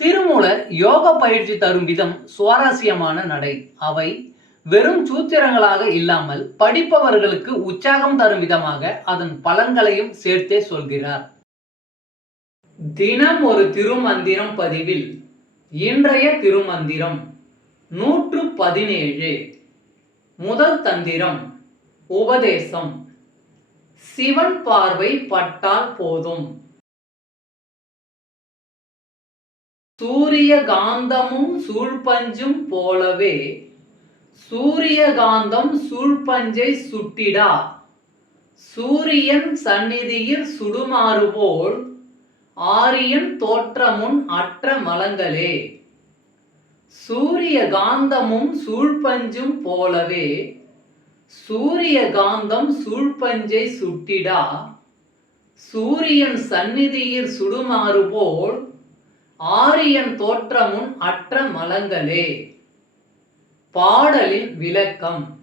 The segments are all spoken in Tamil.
திருமூலர் யோக பயிற்சி தரும் விதம் சுவாரஸ்யமான நடை. அவை வெறும் சூத்திரங்களாக இல்லாமல் படிப்பவர்களுக்கு உற்சாகம் தரும் விதமாக அதன் பலன்களையும் சேர்த்தே சொல்கிறார். தினம் ஒரு திருமந்திரம் பதிவில் இன்றைய திருமந்திரம் நூற்று பதினேழு. முதல் தந்திரம் உபதேசம். சிவன் பார்வை பட்டால் போதும். சூரியகாந்தமும் சூழ்பஞ்சும் போலவே சூரியகாந்தம் சூழ்பஞ்சை சுட்டிடா. சூரியன் சந்நிதியில் சுடுமாறு போல் ஆரியன் தோற்றமுன் அற்ற மலங்களே. சூரிய காந்தமும் சூழ்பஞ்சும் போலவே சூரிய காந்தம் சூழ்பஞ்சை சுட்டிடா. சூரியன் சந்நிதியில் சுடுமாறு போல் ஆரியன் தோற்றமுன் அற்ற மலங்களே. பாடலின் விளக்கம்.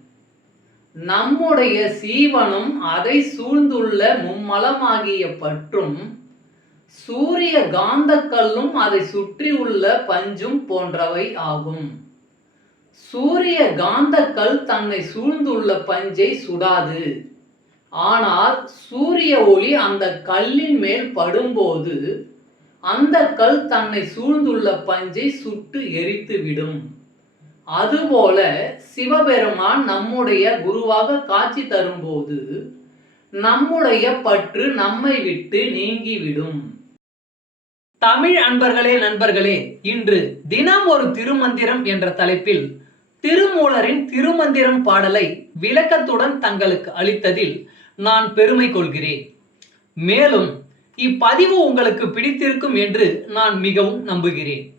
நம்முடைய சீவனும் அதை சூழ்ந்துள்ள மும்மலமாகிய பற்றும் சூரிய காந்தக்கல்லும் அதை சுற்றியுள்ள பஞ்சும் போன்றவை ஆகும். சூரிய காந்தக்கல் தன்னை சூழ்ந்துள்ள பஞ்சை சுடாது. ஆனால் சூரிய ஒளி அந்த கல்லின் மேல் படும்போது அந்த கல் தன்னை சூழ்ந்துள்ள பஞ்சை சுட்டு எரித்து விடும் அதுபோல சிவபெருமான் நம்முடைய குருவாக காட்சி தரும்போது நம்முடைய பற்று நம்மை விட்டு நீங்கிவிடும். தமிழ் அன்பர்களே நண்பர்களே இன்று தினம் ஒரு திருமந்திரம் என்ற தலைப்பில் திருமூலரின் திருமந்திரம் பாடலை விளக்கத்துடன் தங்களுக்கு அளித்ததில் நான் பெருமை கொள்கிறேன். மேலும் இப்பதிவு உங்களுக்கு பிடித்திருக்கும் என்று நான் மிகவும் நம்புகிறேன்.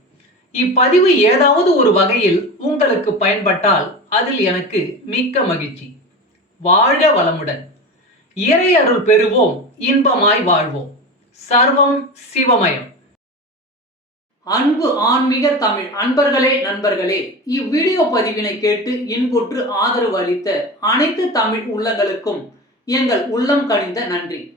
இப்பதிவு ஏதாவது ஒரு வகையில் உங்களுக்கு பயன்பட்டால் அதில் எனக்கு மிக்க மகிழ்ச்சி. வாழ்க வளமுடன். இறை அருள் பெறுவோம் இன்பமாய் வாழ்வோம். சர்வம் சிவமயம். அன்பு ஆன்மீக தமிழ் அன்பர்களே நண்பர்களே இவ்வீடியோ பதிவினை கேட்டு இன்புற்று ஆதரவு அளித்த அனைத்து தமிழ் உள்ளங்களுக்கும் எங்கள் உள்ளம் கணிந்த நன்றி.